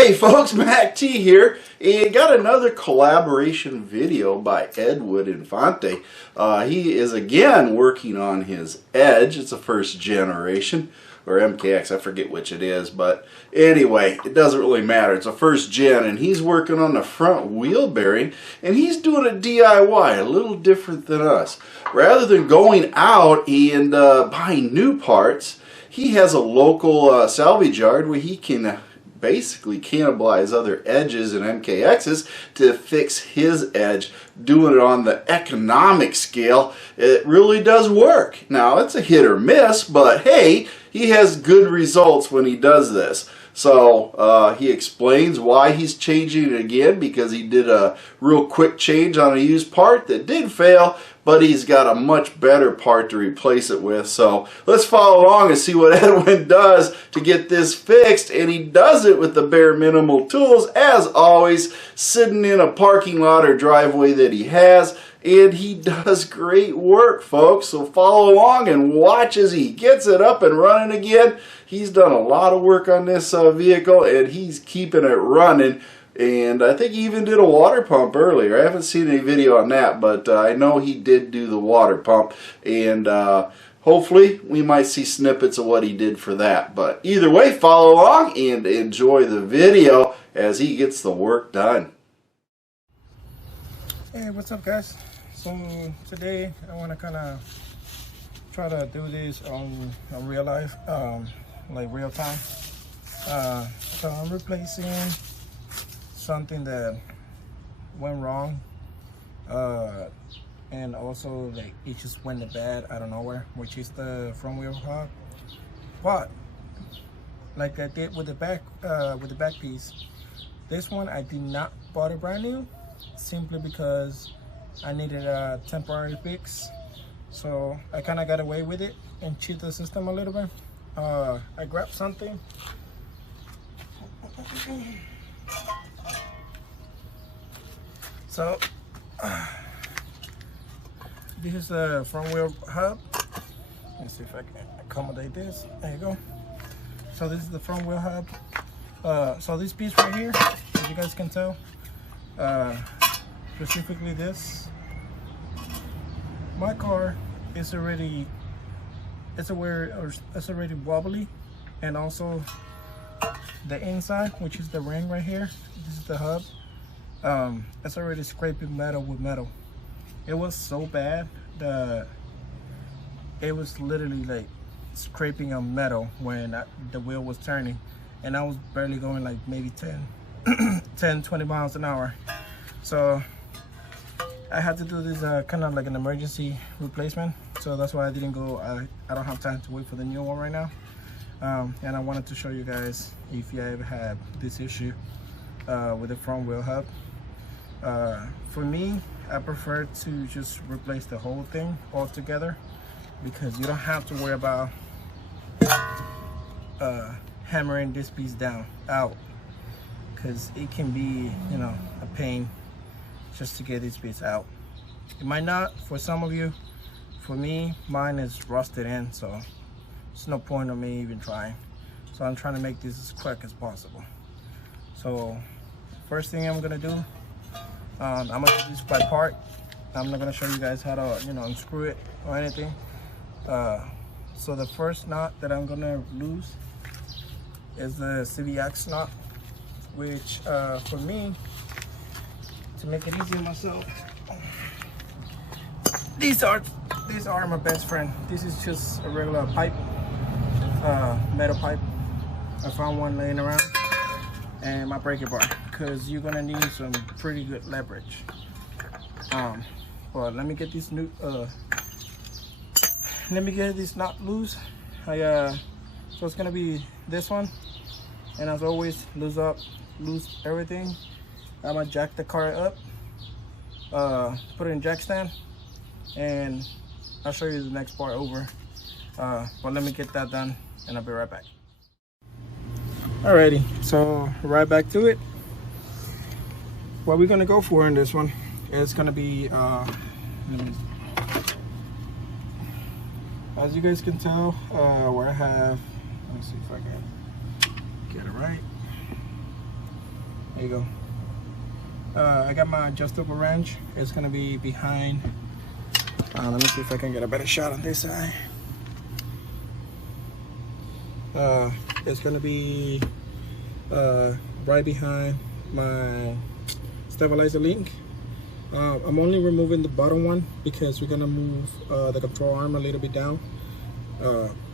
Hey folks, Mac T here, and got another collaboration video by Edwin Infante. He is again working on his Edge. It's a first generation, or MKX, I forget which it is, but anyway, it doesn't really matter. It's a first gen, and he's working on the front wheel bearing, and he's doing a DIY, a little different than us. Rather than going out and buying new parts, he has a local salvage yard where he can basically cannibalize other edges and MKXs to fix his edge, doing it on the economic scale. It really does work. Now, it's a hit or miss, but hey, he has good results when he does this. So he explains why he's changing it again, because he did a real quick change on a used part that did fail, but he's got a much better part to replace it with. So let's follow along and see what Edwin does to get this fixed. And he does it with the bare minimal tools, as always, sitting in a parking lot or driveway that he has. And he does great work, folks. So follow along and watch as he gets it up and running again. He's done a lot of work on this vehicle, and he's keeping it running. And I think he even did a water pump earlier. I haven't seen any video on that, but I know he did do the water pump. And hopefully we might see snippets of what he did for that. But either way, follow along and enjoy the video as he gets the work done. Hey, what's up, guys? So today I want to kind of try to do this on real life, like real time. So I'm replacing something that went wrong, and also like it just went to bad out of nowhere, which is the front wheel hub. But like I did with the back piece, this one I did not bought it brand new, simply because I needed a temporary fix. So I kind of got away with it and cheat the system a little bit. I grabbed something. So this is the front wheel hub. Let's see if I can accommodate this. There you go. So this is the front wheel hub. So this piece right here, as you guys can tell, specifically this, my car is already already wobbly, and also the inside, which is the ring right here, this is the hub, it's already scraping metal with metal. It was so bad that it was literally like scraping on metal when the wheel was turning, and I was barely going like maybe 20 miles an hour. So I had to do this kind of like an emergency replacement. So that's why I didn't go. I don't have time to wait for the new one right now. And I wanted to show you guys if you ever had this issue with the front wheel hub. For me, I prefer to just replace the whole thing altogether, because you don't have to worry about hammering this piece out, because it can be, you know, a pain just to get this piece out. It might not for some of you. For me, mine is rusted in, so there's no point of me even trying. So I'm trying to make this as quick as possible. So first thing I'm gonna do, I'm gonna do this by part. I'm not gonna show you guys how to, you know, unscrew it or anything. So the first knot that I'm gonna lose is the CVX knot, which for me, to make it easier myself, these are my best friend. This is just a regular pipe, metal pipe. I found one laying around, and my breaker bar, because you're gonna need some pretty good leverage. But let me get this knot loose. So it's gonna be this one, and as always, loose everything. I'm gonna jack the car up, put it in jack stand, and I'll show you the next part over. But let me get that done, and I'll be right back. Alrighty, so right back to it. What we're gonna go for in this one is gonna be, as you guys can tell, where I have, let me see if I can get it right. There you go. I got my adjustable wrench. It's gonna be behind. Let me see if I can get a better shot on this side. It's gonna be right behind my stabilizer link. I'm only removing the bottom one because we're gonna move the control arm a little bit down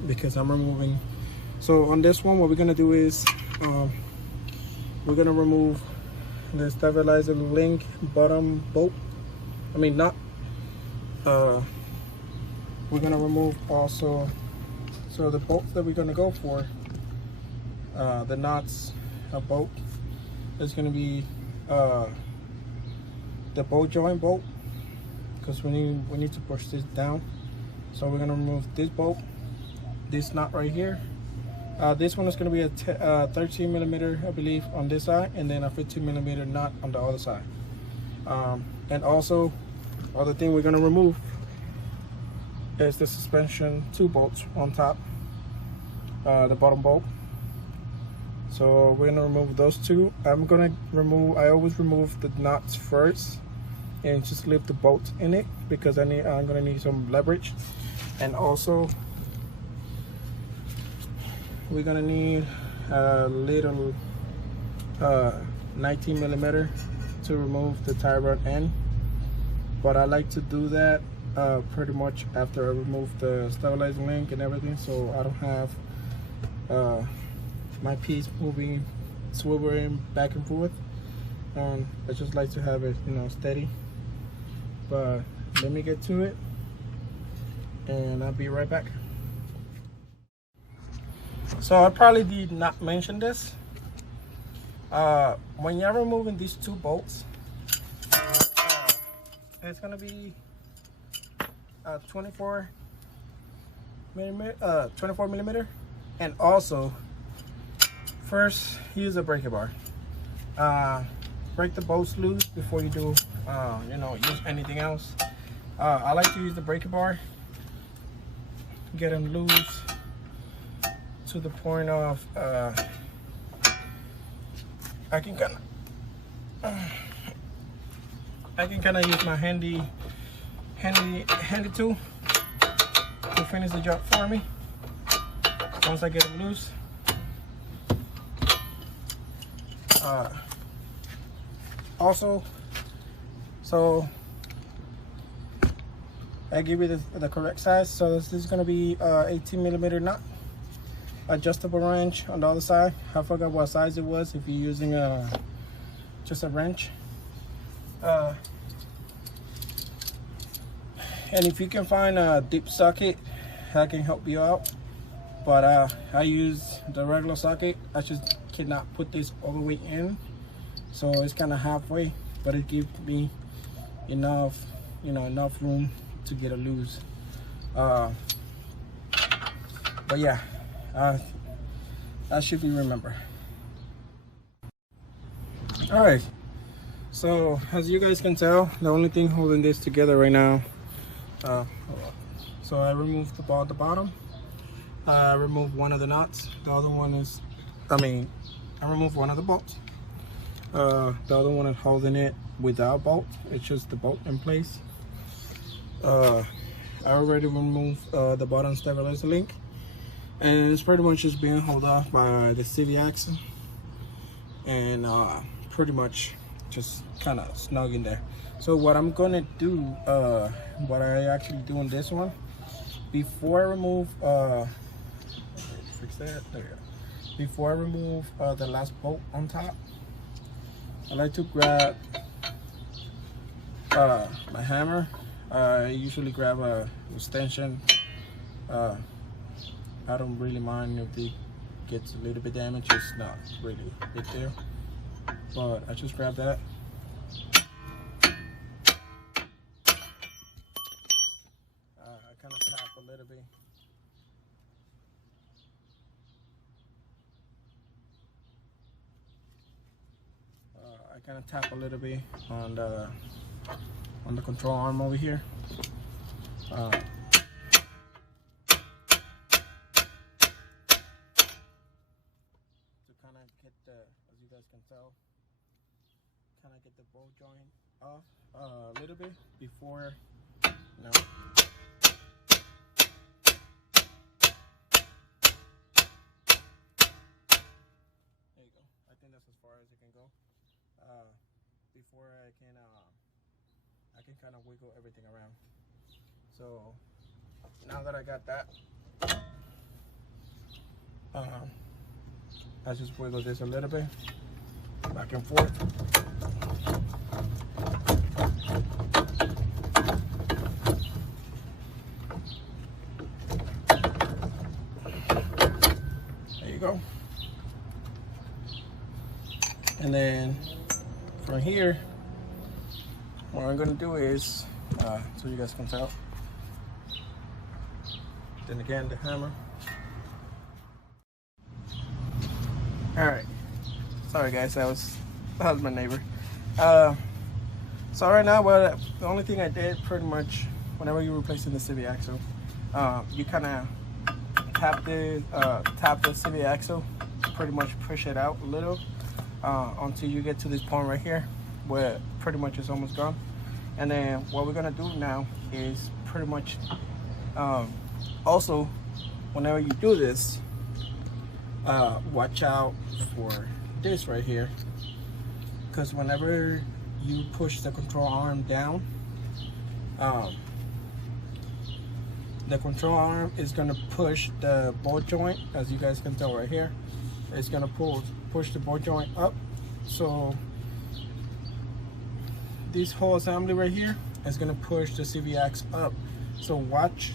because I'm removing. So on this one, what we're gonna do is we're gonna remove the stabilizer link bottom bolt. I mean nut. We're gonna remove also, so the bolts that we're gonna go for, the nuts, a bolt is gonna be the bolt joint bolt, because we need to push this down. So we're gonna remove this bolt, this nut right here. This one is gonna be a 13 millimeter, I believe, on this side, and then a 15 millimeter nut on the other side. And also, other thing we're gonna remove is the suspension 2 bolts on top, the bottom bolt. So we're gonna remove those 2. I always remove the nuts first and just leave the bolts in it because I'm gonna need some leverage. And also we're gonna need a little 19 millimeter to remove the tie rod end, but I like to do that pretty much after I remove the stabilizer link and everything, so I don't have my piece swiveling back and forth. I just like to have it, steady. But let me get to it and I'll be right back. So I probably did not mention this. When you're removing these 2 bolts, it's gonna be 24 millimeter, and also first use a breaker bar. Break the bolts loose before you do use anything else. I like to use the breaker bar, get them loose to the point of I can kind of use my handy tool to finish the job for me once I get them loose. Also, so I give you the correct size. So this is going to be 18 millimeter nut, adjustable wrench on the other side. I forgot what size it was if you're using just a wrench. And if you can find a deep socket, that can help you out. But I use the regular socket. I just cannot put this all the way in, so it's kind of halfway, but it gives me enough room to get it loose. But yeah, that should be remembered. All right, so as you guys can tell, the only thing holding this together right now, so I removed the bottom. I removed one of the nuts. The other one is, I removed one of the bolts. The other one is holding it without bolt. It's just the bolt in place. I already removed the bottom stabilizer link, and it's pretty much just being held off by the CV axle, and pretty much just kind of snug in there. So what I'm gonna do, what I actually do on this one, before I remove fix that, there you go. Before I remove the last bolt on top, I like to grab my hammer. I usually grab a extension. I don't really mind if it gets a little bit damaged. It's not really a big deal, but I just grab that. I kind of tap a little bit. I kind of tap a little bit on the control arm over here. To kind of get the, as you guys can tell, kind of get the ball joint off a little bit before. No. There you go. I think that's as far as it can go. Before I can kind of wiggle everything around. So now that I got that, I just wiggle this a little bit back and forth. There you go. And then from here, what I'm gonna do is, so you guys can tell. Then again, the hammer. All right. Sorry guys, that was my neighbor. So right now, well, the only thing I did pretty much, whenever you're replacing the CV axle, you kind of tap the CV axle, pretty much push it out a little until you get to this point right here, where pretty much it's almost gone. And then what we're gonna do now is pretty much, also, whenever you do this, watch out for this right here, because whenever you push the control arm down, the control arm is going to push the ball joint, as you guys can tell right here. It's going to push the ball joint up, so this whole assembly right here is going to push the CV axle up. So watch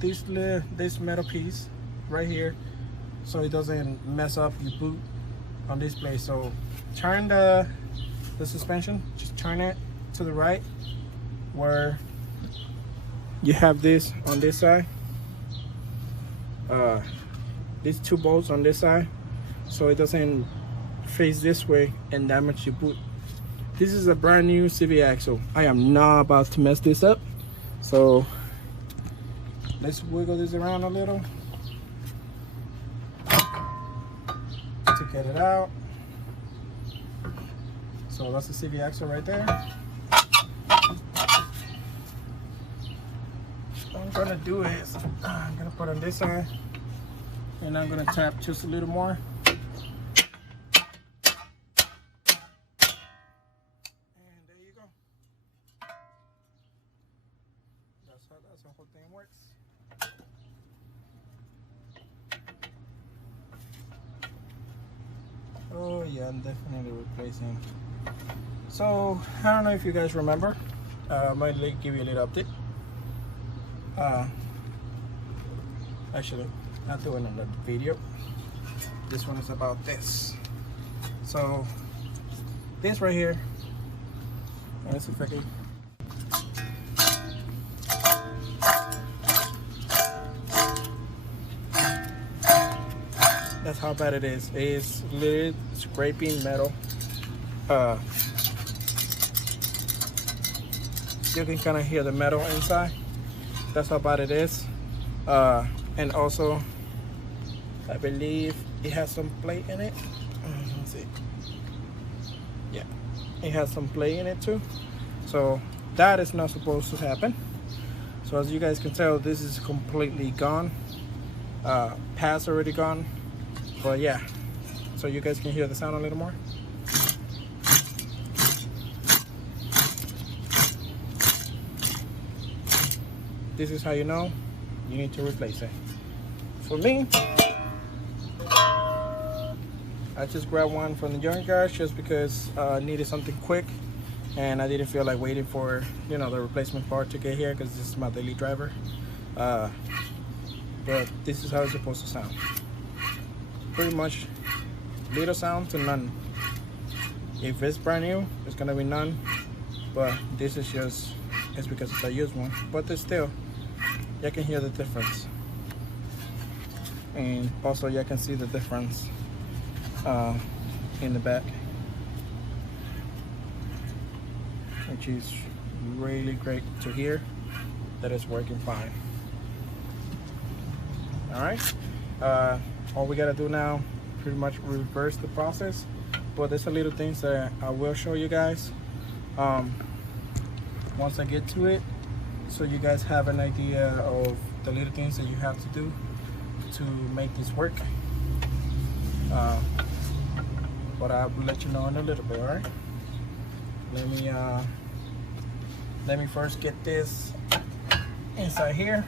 this metal piece right here, so it doesn't mess up your boot on this place. So turn the suspension, just turn it to the right where you have this on this side, these two bolts on this side, so it doesn't face this way and damage your boot. This is a brand new CV axle. I am not about to mess this up, so let's wiggle this around a little to get it out. So that's the CV axle right there. What I'm gonna do is I'm gonna put on this side, and I'm gonna tap just a little more. And there you go. That's how the whole thing works. Oh yeah, I'm definitely replacing. So I don't know if you guys remember. I might give you a little update. Actually, I'll do another video. This one is about this. So this right here. Let's see if I can. That's how bad it is. It is literally scraping metal. You can kind of hear the metal inside. That's how bad it is. And also, I believe it has some plate in it. Let's see. Yeah, it has some plate in it too. So that is not supposed to happen. So as you guys can tell, this is completely gone. Pads already gone. But yeah, so you guys can hear the sound a little more. This is how you know you need to replace it. For me, I just grabbed one from the junkyard just because I needed something quick, and I didn't feel like waiting for, you know, the replacement part to get here, because this is my daily driver. But this is how it's supposed to sound. Pretty much little sound to none. If it's brand new, it's gonna be none, but this is just, it's because it's a used one, but there's still, you can hear the difference. And also you can see the difference in the back, which is really great to hear that it's working fine. All right, all we gotta do now, pretty much reverse the process, but there's a little things that I will show you guys once I get to it, so you guys have an idea of the little things that you have to do to make this work. But I will let you know in a little bit. All right, let me first get this inside here.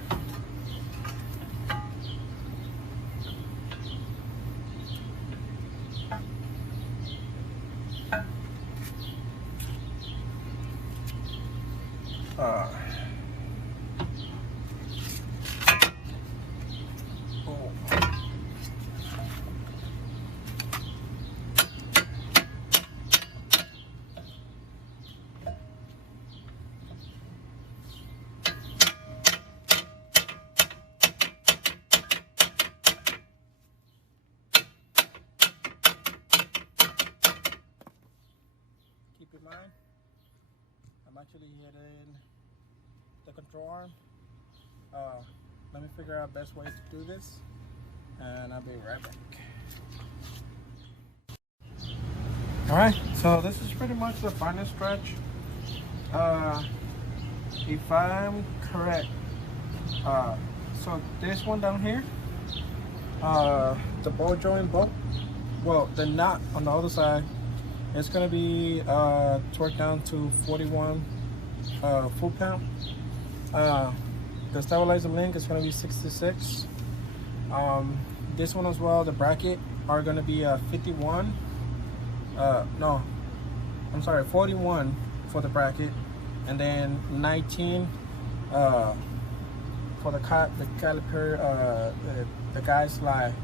Keep in mind, I'm actually hitting the control arm. Let me figure out best ways to do this, and I'll be right back. All right, so this is pretty much the final stretch. If I'm correct, so this one down here, the ball joint well, the knot on the other side, it's gonna be torqued down to 41 foot pound. The stabilizer link is gonna be 66. This one as well, the bracket are gonna be 51. No, I'm sorry, 41 for the bracket, and then 19 for the caliper, the guide slide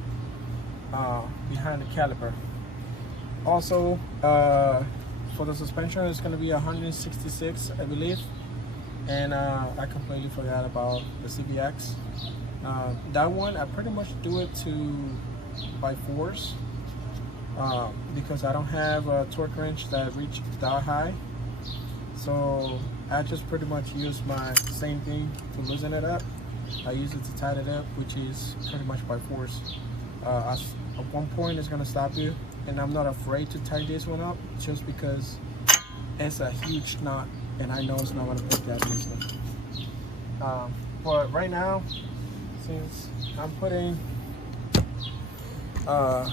behind the caliper. Also, for the suspension, it's going to be 166, I believe. And I completely forgot about the CBX. That one, I pretty much do it by force because I don't have a torque wrench that reaches that high. So I just pretty much use my same thing to loosen it up. I use it to tighten it up, which is pretty much by force. At one point, it's going to stop you. And I'm not afraid to tie this one up just because it's a huge knot and I know it's not going to break that easily. But right now, since I'm putting a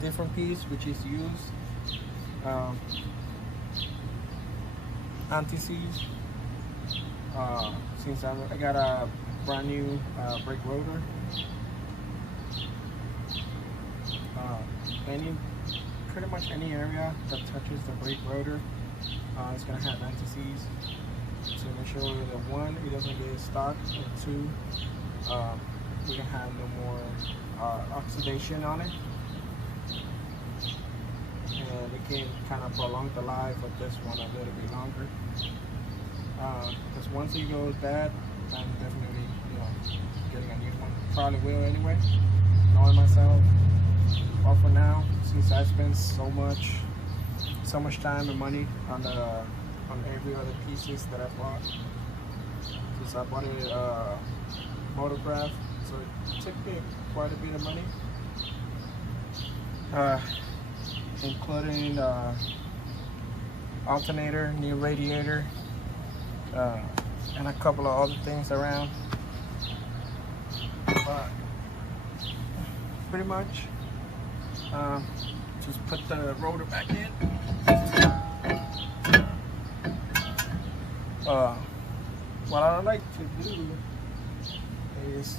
different piece which is used anti-seize, since I got a brand new brake rotor. Pretty much any area that touches the brake rotor is going to have anti-seize to make sure that one, it doesn't get stuck, and two, we don't have no more oxidation on it, and it can kind of prolong the life of this one a little bit longer. Because once it goes bad, I'm definitely getting a new one. Probably will anyway, knowing myself. But for now, since I spent so much time and money on every other pieces that I bought, since I bought a motocraft, so it took me quite a bit of money, including alternator, new radiator, and a couple of other things around. But pretty much. Just put the rotor back in. What I like to do is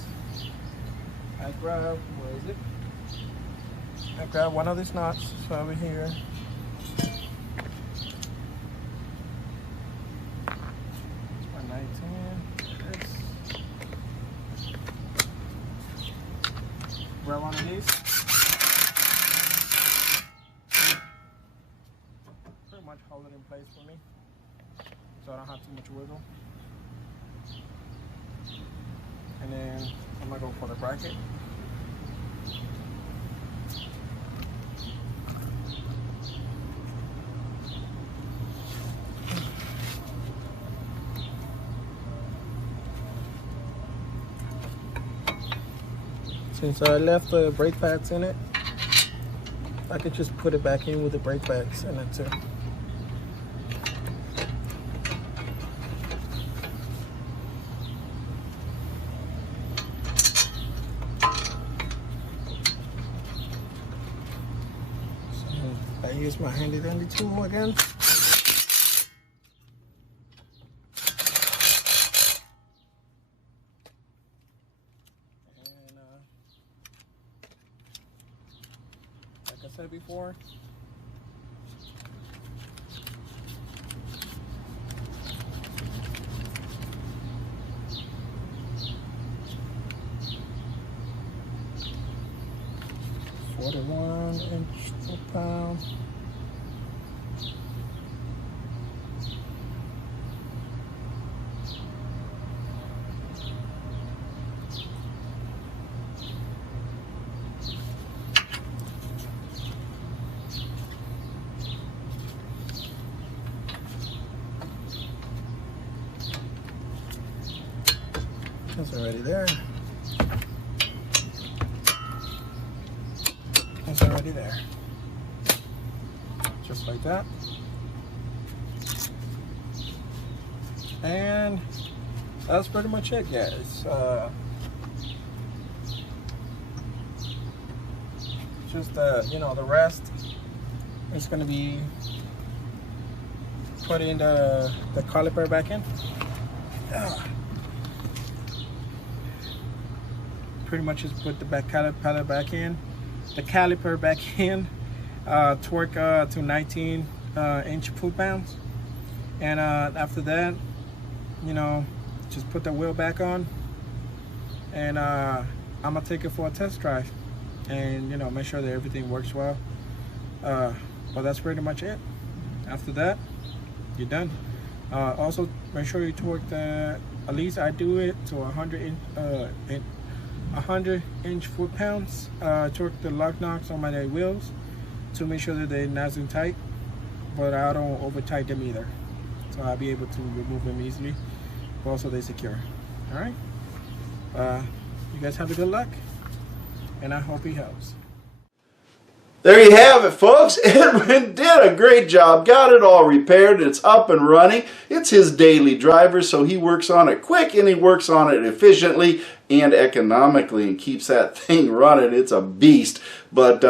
I grab, where is it? I grab one of these knots over here. It's my 19. Grab one of these. Much hold it in place for me so I don't have too much wiggle, and then I'm gonna go for the bracket. Since I left the brake pads in it, I could just put it back in with the brake pads and that's it. I use my handy dandy tool again. And like I said before, (41" foot-pound. That's already there. That's already there. Just like that. And that's pretty much it, guys. Just you know, the rest is going to be putting the caliper back in. Pretty much just put the back caliper back in, torque to 19 inch foot-pounds, and after that, you know, just put the wheel back on, and I'm gonna take it for a test drive, and you know, make sure that everything works well. But that's pretty much it. After that, you're done. Also, make sure you torque at least I do it to 100 inch foot-pounds. Torque the lock knocks on my wheels to make sure that they're nice and tight, but I don't over tight them either, so I'll be able to remove them easily, but also they're secure. All right, you guys have a good luck, and I hope he helps. There you have it, folks. Edwin did a great job, got it all repaired, it's up and running. It's his daily driver, so he works on it quick and he works on it efficiently and economically and keeps that thing running. It's a beast, but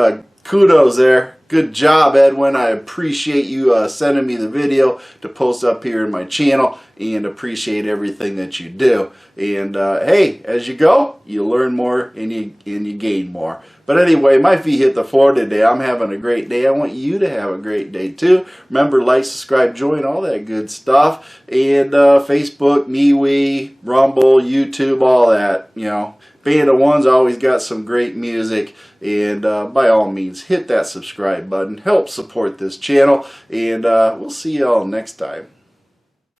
kudos there. Good job, Edwin. I appreciate you sending me the video to post up here in my channel, and appreciate everything that you do. And hey, as you go, you learn more and you gain more. But anyway, my feet hit the floor today. I'm having a great day. I want you to have a great day too. Remember, like, subscribe, join, all that good stuff. And Facebook, MeWe, Rumble, YouTube, all that. You know, Band of One's always got some great music. And by all means, hit that subscribe button. Help support this channel. And we'll see y'all next time.